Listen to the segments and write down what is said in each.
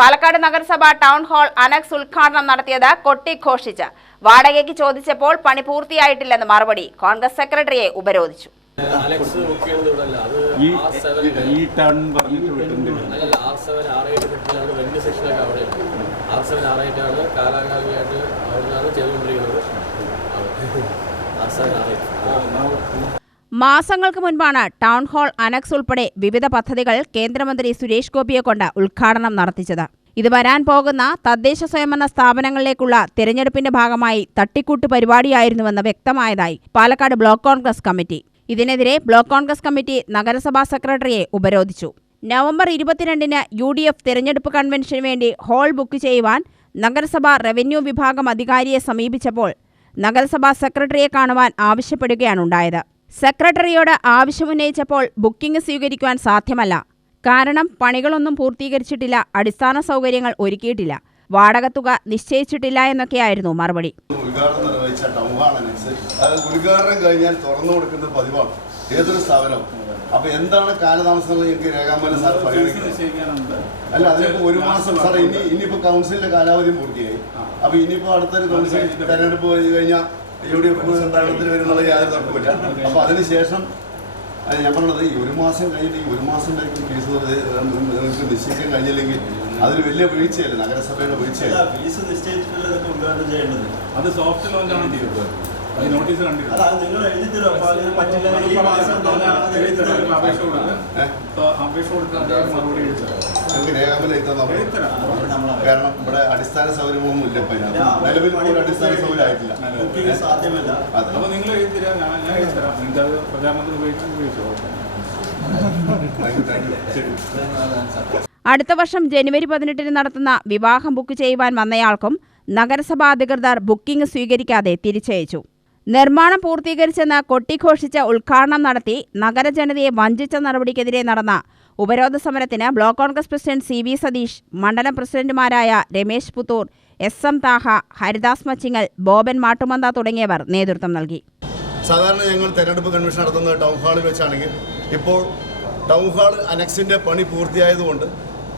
പാലക്കാട് നഗരസഭ town hall annexe ഉദ്ഘാടനം നടത്തിയത് കൊട്ടിഘോഷിച്ച് വാടകയ്ക്ക് ചോദിച്ചപ്പോൾ പണി പൂർത്തിയായിട്ടില്ലെന്ന് മറുപടി കോൺഗ്രസ് സെക്രട്ടറിയെ ഉപരോധിച്ചു. ചെയ്തുകൊണ്ടിരിക്കുന്നത്. മാസങ്ങൾക്ക് മുൻപാണ് ടൗൺ ഹാൾ അനക്സ് ഉൾപ്പെടെ വിവിധ പദ്ധതികൾ കേന്ദ്രമന്ത്രി സുരേഷ് ഗോപിയെ കൊണ്ട് ഉദ്ഘാടനം നടത്തിച്ചത്. ഇത് വരാൻ പോകുന്ന തദ്ദേശ സ്വയംഭരണ സ്ഥാപനങ്ങളിലേക്കുള്ള തിരഞ്ഞെടുപ്പിന്റെ ഭാഗമായി തട്ടിക്കൂട്ട് പരിപാടിയായിരുന്നുവെന്ന് വ്യക്തമായതായി പാലക്കാട് ബ്ലോക്ക് കോൺഗ്രസ് കമ്മിറ്റി. ഇതിനെതിരെ ബ്ലോക്ക് കോൺഗ്രസ് കമ്മിറ്റി നഗരസഭാ സെക്രട്ടറിയെ ഉപരോധിച്ചു. നവംബർ ഇരുപത്തിരണ്ടിന് യു ഡി എഫ് തിരഞ്ഞെടുപ്പ് കൺവെൻഷന് വേണ്ടി ഹാൾ ബുക്ക് ചെയ്യുവാൻ നഗരസഭാ റവന്യൂ വിഭാഗം അധികാരിയെ സമീപിച്ചപ്പോൾ നഗരസഭാ സെക്രട്ടറിയെ കാണുവാൻ ആവശ്യപ്പെടുകയാണുണ്ടായത് സെക്രട്ടറിയോട് ആവശ്യമുന്നയിച്ചപ്പോൾ ബുക്കിംഗ് സ്വീകരിക്കുവാൻ സാധ്യമല്ല. കാരണം പണികളൊന്നും പൂർത്തീകരിച്ചിട്ടില്ല അടിസ്ഥാന സൗകര്യങ്ങൾ ഒരുക്കിയിട്ടില്ല. വാടക തുക നിശ്ചയിച്ചിട്ടില്ല എന്നൊക്കെയായിരുന്നു മറുപടി. ഉദ്ഘാടനം നിർവഹിച്ച ടൗൺ ഉദ്ഘാടനം കഴിഞ്ഞാൽ തുറന്നു കൊടുക്കുന്ന പതിവാണ്. ഏതൊരു സ്ഥാപനവും. അപ്പൊ എന്താണ് കാലതാമസങ്ങൾ എനിക്ക് രേഖാമൂലം സാർ പരിഗണിക്കുന്നത് അല്ല അതിനിപ്പോ ഒരു മാസം സാർ ഇനി ഇനിയിപ്പോ കൗൺസിലിന്റെ കാലാവധി പൂർത്തിയായി. അപ്പൊ ഇനിയിപ്പോ അടുത്തൊരു കൗൺസിൽ തെരഞ്ഞെടുപ്പ് കഴിഞ്ഞ് കഴിഞ്ഞാൽ യു ഡി എഫ് ഭരണത്തിൽ വരുന്നുള്ള യാതൊരു തർക്കമില്ല അപ്പോൾ അതിനുശേഷം അത് ഞാൻ പറഞ്ഞത് ഈ ഒരു മാസം കഴിഞ്ഞിട്ട് ഈ ഒരു മാസം കഴിഞ്ഞ് ഫീസ് നിങ്ങൾക്ക് നിശ്ചയിക്കാൻ കഴിഞ്ഞില്ലെങ്കിൽ അതൊരു വലിയ വീഴ്ചയല്ല നഗരസഭയുടെ വീഴ്ചയല്ല? ഫീസ് നിശ്ചയിച്ചിട്ടുള്ളത് ഉദ്ഘാടനം ചെയ്യേണ്ടത്. അത് സോഫ്റ്റ് ലോഞ്ച് ആണ് ചെയ്തത്. നോട്ടീസ് കണ്ടിട്ട് അത് എഴുതി തരും അപ്പൊ അതിന് പറ്റില്ല. ഈ മാസം തന്നെ അത് എഴുതി തരും. അപേക്ഷ കൊടുക്കാം. അപേക്ഷ കൊടുക്കാൻ മറുപടി രേഖാമൂലം കാരണം ഇവിടെ അടിസ്ഥാന സൗകര്യമൊന്നും ഇല്ല ഇപ്പൊ ഇതിനകത്ത്. നിലവിൽ ഒരു അടിസ്ഥാന സൗകര്യം ആയിട്ടില്ല ബുക്കിംഗ് സാധ്യമല്ല. അതെ. അപ്പൊ നിങ്ങൾ എഴുതിത്തരാം ഞാൻ ഞാൻ എഴുതിത്തരാം നിങ്ങൾക്ക് അത് പ്രചാരണത്തിന് ഉപയോഗിച്ച് ഉപയോഗിച്ചോ? താങ്ക് യു താങ്ക് യു ശരി. അടുത്ത വർഷം ജനുവരി പതിനെട്ടിന് നടത്തുന്ന വിവാഹം ബുക്ക് ചെയ്യുവാൻ വന്നയാൾക്കും നഗരസഭാ അധികൃതർ ബുക്കിംഗ് സ്വീകരിക്കാതെ തിരിച്ചയച്ചു. നിർമ്മാണം പൂർത്തീകരിച്ചെന്ന് കൊട്ടിഘോഷിച്ച് ഉദ്ഘാടനം നടത്തി നഗരജനതയെ വഞ്ചിച്ച നടപടിക്കെതിരെ നടന്ന ഉപരോധ സമരത്തിന് block Congress president C V Satheesh മണ്ഡലം പ്രസിഡന്റുമാരായ രമേശ് പുത്തൂർ എസ് എം താഹ ഹരിദാസ് മച്ചിങ്ങൽ ബോബൻ മാട്ടുമന്ത തുടങ്ങിയവർ നേതൃത്വം നൽകി. സാധാരണ ഞങ്ങൾ തെരഞ്ഞെടുപ്പ് കൺവെൻഷൻ നടത്തുന്നത് ടൗൺ ഹാളിൽ വെച്ചാണെങ്കിൽ ഇപ്പോൾ ടൗൺ ഹാൾ അനക്സിന്റെ പണി പൂർത്തിയായതുകൊണ്ട്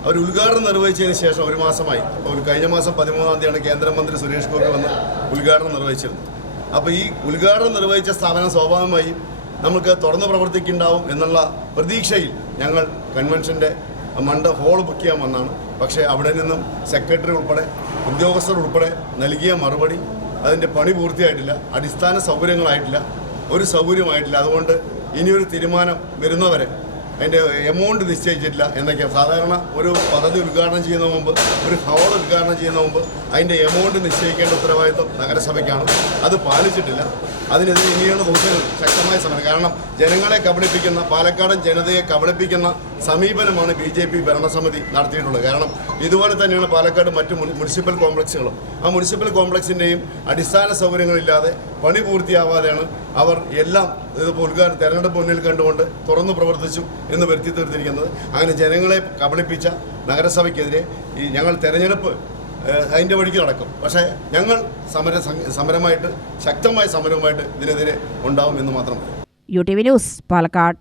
അവർ ഉദ്ഘാടനം നിർവഹിച്ചതിന് ശേഷം ഒരു മാസമായി. ഒരു കഴിഞ്ഞ മാസം പതിമൂന്നാം തീയതിയാണ് കേന്ദ്രമന്ത്രി സുരേഷ് ഗോപി വന്ന് ഉദ്ഘാടനം നിർവഹിച്ചിരുന്നത്. അപ്പോൾ ഈ ഉദ്ഘാടനം നിർവഹിച്ച സ്ഥാപനം സ്വാഭാവികമായും നമുക്ക് തുറന്ന് പ്രവർത്തിക്കുന്നുണ്ടാവും എന്നുള്ള പ്രതീക്ഷയിൽ ഞങ്ങൾ കൺവെൻഷന്റെ മണ്ട ഹോൾ ബുക്ക് ചെയ്യാൻ വന്നാണ്. പക്ഷേ അവിടെ നിന്നും സെക്രട്ടറി ഉൾപ്പെടെ ഉദ്യോഗസ്ഥർ ഉൾപ്പെടെ നൽകിയ മറുപടി അതിന്റെ പണി പൂർത്തിയായിട്ടില്ല അടിസ്ഥാന സൗകര്യങ്ങളായിട്ടില്ല ഒരു സൗകര്യമായിട്ടില്ല. അതുകൊണ്ട് ഇനിയൊരു തീരുമാനം വരുന്നവരെ അതിന്റെ എമൗണ്ട് നിശ്ചയിച്ചിട്ടില്ല എന്നൊക്കെയാണ് സാധാരണ ഒരു പദ്ധതി ഉദ്ഘാടനം ചെയ്യുന്ന മുമ്പ് ഒരു ഹോൾ ഉദ്ഘാടനം ചെയ്യുന്ന മുമ്പ് അതിന്റെ എമൗണ്ട് നിശ്ചയിക്കേണ്ട ഉത്തരവാദിത്വം നഗരസഭയ്ക്കാണ്. അത് പാലിച്ചിട്ടില്ല. അതിനെതിരെ ഇനിയുള്ള ദിവസങ്ങൾ ശക്തമായ സമരം. കാരണം ജനങ്ങളെ കബളിപ്പിക്കുന്ന പാലക്കാടൻ ജനതയെ കബളിപ്പിക്കുന്ന സമീപനമാണ് ബി ജെ പി ഭരണസമിതി നടത്തിയിട്ടുള്ളത്. കാരണം ഇതുപോലെ തന്നെയാണ് പാലക്കാട് മറ്റ് മുനിസിപ്പൽ കോംപ്ലക്സുകളും. ആ മുനിസിപ്പൽ കോംപ്ലക്സിന്റെയും അടിസ്ഥാന സൗകര്യങ്ങളില്ലാതെ പണി പൂർത്തിയാവാതെയാണ് അവർ എല്ലാം ഇതിപ്പോൾ ഉദ്ഘാടനം തെരഞ്ഞെടുപ്പ് മുന്നിൽ കണ്ടുകൊണ്ട് തുറന്നു പ്രവർത്തിച്ചു എന്ന് വരുത്തി തീർത്തിരിക്കുന്നത് അങ്ങനെ ജനങ്ങളെ കബളിപ്പിച്ച നഗരസഭയ്ക്കെതിരെ ഈ ഞങ്ങൾ തെരഞ്ഞെടുപ്പ് അതിന്റെ വഴിക്ക് നടക്കും. പക്ഷേ ഞങ്ങൾ സമര സമരമായിട്ട് ശക്തമായ സമരവുമായിട്ട് ഇതിനെതിരെ ഉണ്ടാവും എന്ന് മാത്രം U T V news Palakkad.